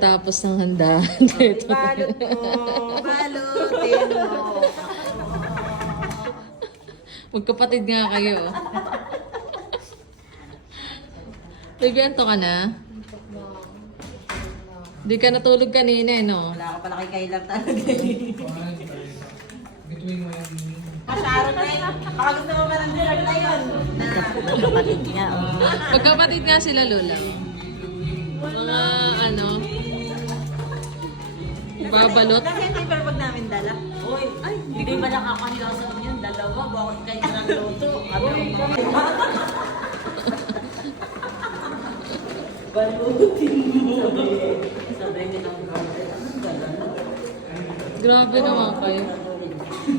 Pagkatapos ng handa. Balot mo. Balutin mo. Magkapatid nga kayo. Baby, anto ka na? Di ka natulog kanina eh, no? Wala ka pala kay Kailan talaga eh. Masarap na yun. Baka gusto mo ba ng dessert na yun? Kapatid nga. Magkapatid nga sila, Lola. Mga ano, babalot. Kasi hindi pa pag namin dala. Uy, ay, hindi ba nakakahiya sa inyo? Dalawa, bawat kayo ng luto. Balutin mo. Sabi niya ng Grabe naman kayo.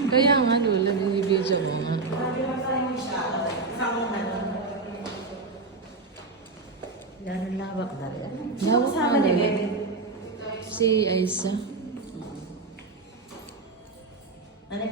Kaya nga, Lola, binibidyo mo nga. Ganun lawak na rin. Lawak na rin. Si Aisa. Ano